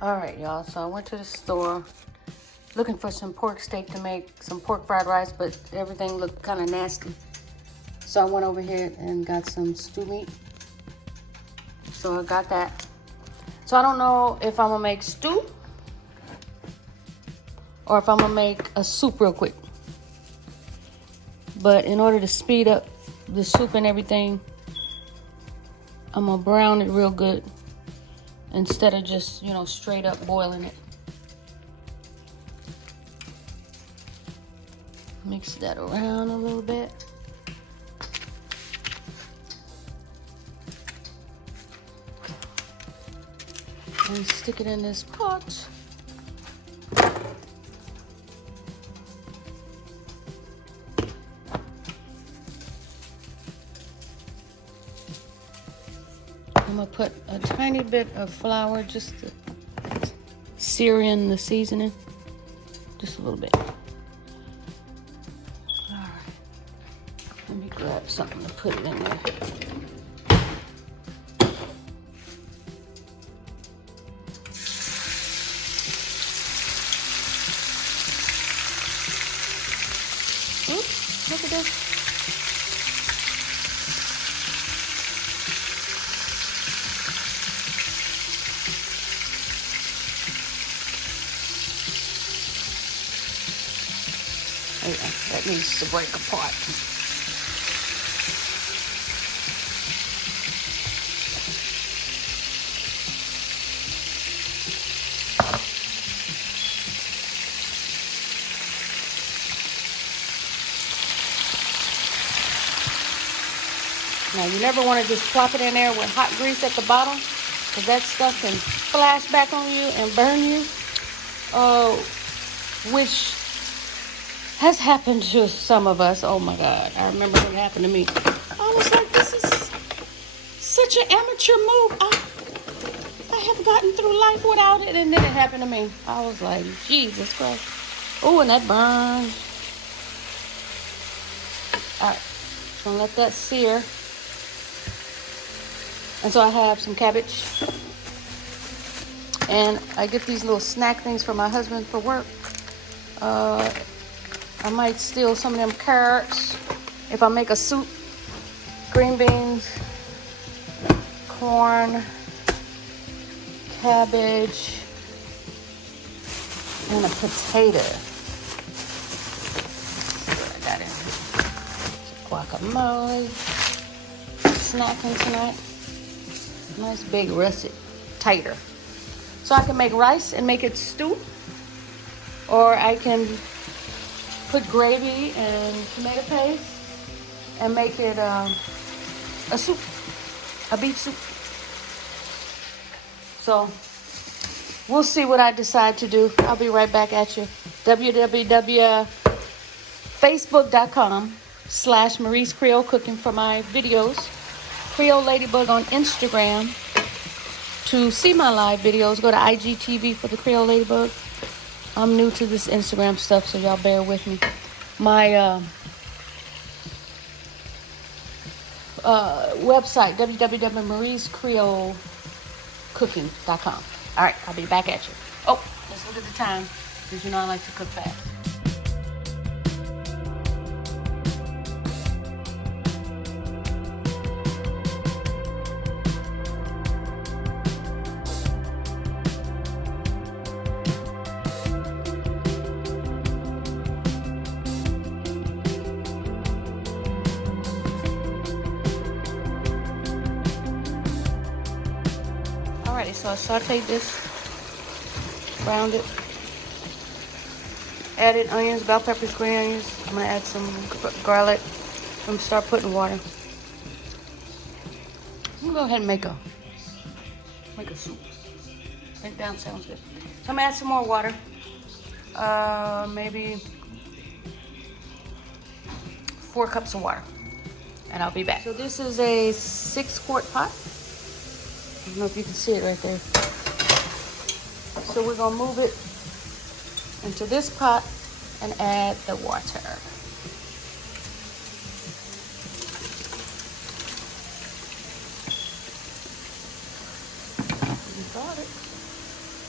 All right, y'all. So I went to the store looking for some pork steak to make some pork fried rice, but everything looked kind of nasty. So I went over here and got some stew meat. So I got that. So I don't know if I'm gonna make stew or if I'm gonna make a soup real quick. But in order to speed up the soup and everything, I'm gonna brown it real good instead of just, you know, straight up boiling it. Mix that around a little bit. And stick it in this pot. I'm gonna put a tiny bit of flour just to sear in the seasoning. Just a little bit. Alright. Let me grab something to put it in there. Oops, look at this. That needs to break apart. Now you never want to just plop it in there with hot grease at the bottom, because that stuff can flash back on you and burn you. Which has happened to some of us. Oh my God, I remember what happened to me. I was like, this is such an amateur move. I have gotten through life without it, and then it happened to me. I was like, Jesus Christ. Oh, and that burns. All right, so let that sear. And so I have some cabbage. And I get these little snack things for my husband for work. I might steal some of them carrots if I make a soup. Green beans, corn, cabbage, and a potato. Let's see what I got in here. Guacamole. Snacking tonight. Nice big russet tater. So I can make rice and make it stew, or I can put gravy and tomato paste and make it a soup, a beef soup. So we'll see what I decide to do. I'll be right back at you. www.facebook.com/Marie's Creole Cooking for my videos. Creole Ladybug on Instagram. To see my live videos, go to IGTV for the Creole Ladybug. I'm new to this Instagram stuff, so y'all bear with me. My website, www.mariescreolecooking.com. All right, I'll be back at you. Oh, let's look at the time, because you know I like to cook fast. Alrighty, so I sauteed this, browned it, added onions, bell peppers, green onions. I'm gonna add some garlic. I'm gonna start putting water. I'm gonna go ahead and make a soup. I think that sounds good. So I'm gonna add some more water. Maybe 4 cups of water, and I'll be back. So this is a 6-quart pot. I don't know if you can see it right there. So we're gonna move it into this pot and add the water. You got it.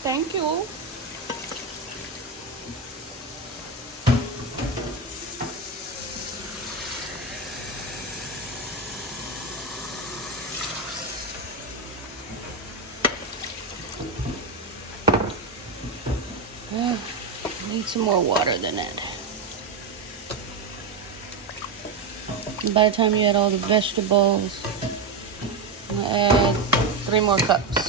Thank you. Need some more water than that. And by the time you add all the vegetables, I'm gonna add 3 more cups.